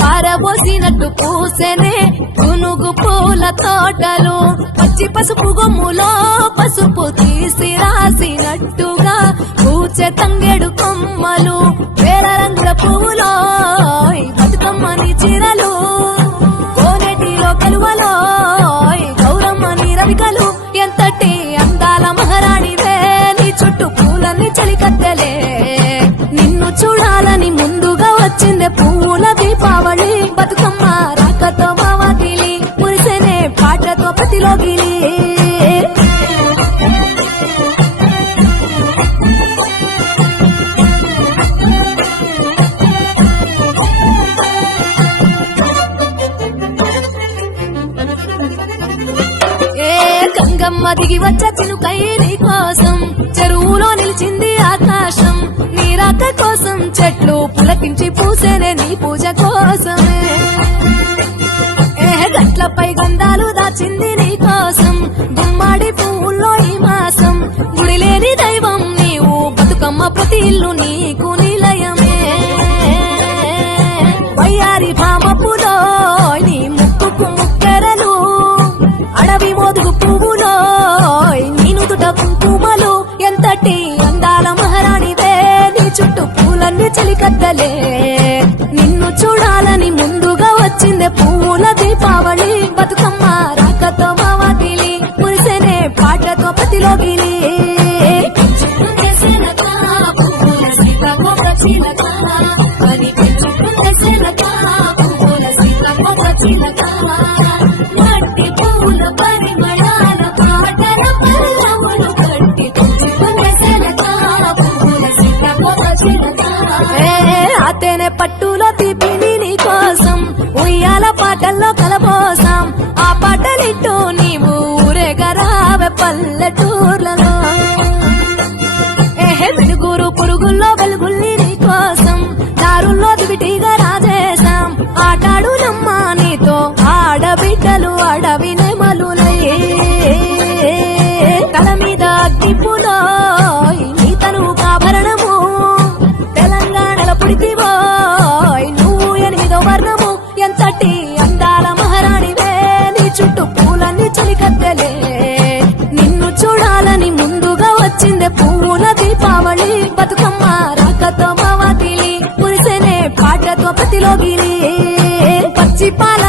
పారబోసినట్టు పూసెనే గునుగు పూల తోటలు పచ్చి పసుపు గొమ్ములో పసుపు తీసి రాసినట్టుగా పూచె తంగెడు కొమ్మలు వేల రంగుల పువ్వులో బతుకమ్మని చీరలు కోనేటిలో కలువలో గౌరమ్మని రవికలు ఎంతటి అందాల మహారాణివే నీ చుట్టూ పూలన్నీ చలికత్తెలే నిన్ను చూడాలని ముందుగా వచ్చిందే పువ్వుల దీపావళి బతుకమ్మ రాకతో మావాటిలి మురిసెనే పాటతో ప్రతిలోగిలి గంగమ్మ దిగి వచ్చ చినుకై నీ కోసం చెరువులో నిలిచింది ఆకాశం నీ రాక కోసం చెట్లు పులకించి పూసేనే నీ పూజ కోసమే గట్లపై గంధాలు దాచింది నీ కోసం గుమ్మాడి పువ్వుల్లో ఈ మాసం గుడి లేని దైవం నీవు బతుకమ్మ ప్రతి ఇల్లు నీకు నిలయమే వయ్యారి భామపులో నీ ముక్కుకు ముక్కెరలు అడవి మోదుగు పువ్వులో నీ నుదుట కుంకుమలు ఎంతటి అందాల మహారాణివే నీ చుట్టూ పూలన్నీ చలికత్తలే నిన్ను చూడాలని ముందుగా వచ్చిందే పువ్వుల దీపావళి బతుకమ్మ రాకతో మావాటిలి మురిసెనే పాటతో ప్రతిలోగిలి మట్టి పూల పరిమళాల పాటల పల్లవులు కట్టి అతేనే పట్టులో తీపిని నీ కోసం ఉయ్యాల పాటల్లో కలబోసాం ఆ పాటలిట్టు నీవు ఊరేగరావే పల్లెటూర్లలో వెలుగురు పురుగుల్లో వెలుగుల్ని నీ కోసం దారుల్లో దివిటిగా రాజేశాం ఆటాడు నమ్మా నీతో ఆడబిడ్డలు అడవి నెమలులయ్యే తల మీద అగ్గిపులో నీ తనువు ఆభరణము తెలంగాణలో పుడితివో నువ్వు 8వ వర్ణము ఎంతటి అందాల మహారాణివే నీ చుట్టూ పూలన్నీ చలికత్తెలే నిన్ను చూడాలని ముందుగా వచ్చిందే పువ్వుల దీపావళి బతుకమ్మ రాకతో మావాటిలి మురిసెనే పాటతో ప్రతిలోగిలి పచ్చి పాల